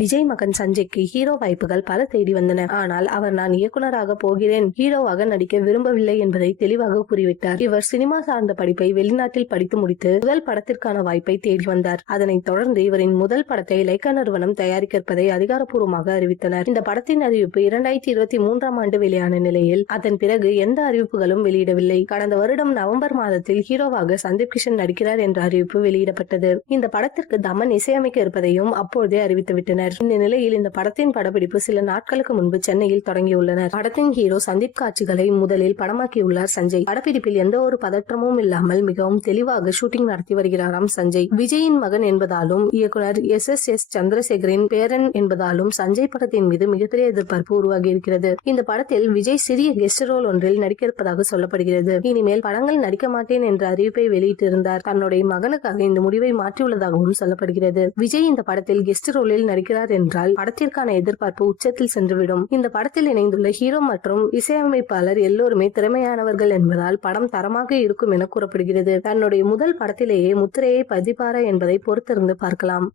விஜய் மகன் சஞ்சய்க்கு ஹீரோ வாய்ப்புகள் பல தேடி வந்தன. ஆனால் அவர் நான் இயக்குனராக போகிறேன், ஹீரோவாக நடிக்க விரும்பவில்லை என்பதை தெளிவாக கூறிவிட்டார். இவர் சினிமா சார்ந்த படிப்பை வெளிநாட்டில் படித்து முடித்து முதல் படத்திற்கான வாய்ப்பை தேடி வந்தார். அதனைத் தொடர்ந்து இவரின் முதல் படத்தை லைகா நிறுவனம் தயாரிப்பதை அதிகாரப்பூர்வமாக அறிவித்தனர். இந்த படத்தின் அறிவிப்பு 2023ஆம் ஆண்டு வெளியான நிலையில் அதன் பிறகு எந்த அறிவிப்புகளும் வெளியிடவில்லை. கடந்த வருடம் நவம்பர் மாதத்தில் ஹீரோவாக சந்தீப் கிஷன் நடிக்கிறார் என்ற அறிவிப்பு வெளியிடப்பட்டது. இந்த படத்திற்கு தமன் இசையமைக்க இருப்பதையும் அப்போதே அறிவித்துவிட்டனர். இந்த நிலையில் இந்த படத்தின் படப்பிடிப்பு சில நாட்களுக்கு முன்பு சென்னையில் தொடங்கியுள்ளனர். படத்தின் ஹீரோ சந்தீப் காட்சிகளை முதலில் படமாக்கியுள்ளார் சஞ்சய். படப்பிடிப்பில் எந்த ஒரு பதற்றமும் இல்லாமல் மிகவும் தெளிவாக ஷூட்டிங் நடத்தி வருகிறாராம் சஞ்சய். விஜயின் மகன் என்பதாலும் இயக்குனர் எஸ் சந்திரசேகரின் பேரன் என்பதாலும் சஞ்சய் படத்தின் மீது மிகப்பெரிய எதிர்பார்ப்பு உருவாகி இருக்கிறது. இந்த படத்தில் விஜய் சிறிய கெஸ்ட் ரோல் ஒன்றில் நடிக்க இருப்பதாக சொல்லப்படுகிறது. இனிமேல் படங்கள் நடிக்க மாட்டேன் என்ற அறிவிப்பை வெளியிட்டிருந்தார். தன்னுடைய மகனுக்காக இந்த முடிவை மாற்றியுள்ளதாகவும் சொல்லப்படுகிறது. விஜய் இந்த படத்தில் கெஸ்ட் ரோலில் நடிக்கிறார் என்றால் படத்திற்கான எதிர்பார்ப்பு உச்சத்தில் சென்றுவிடும். இந்த படத்தில் இணைந்துள்ள ஹீரோ மற்றும் இசையமைப்பாளர் எல்லோருமே திறமையானவர்கள் என்பதால் படம் தரமாக இருக்கும் என கூறப்படுகிறது. தன்னுடைய முதல் படத்திலேயே முத்திரையை பதிப்பாரா என்பதை பொறுத்திருந்து பார்க்கலாம்.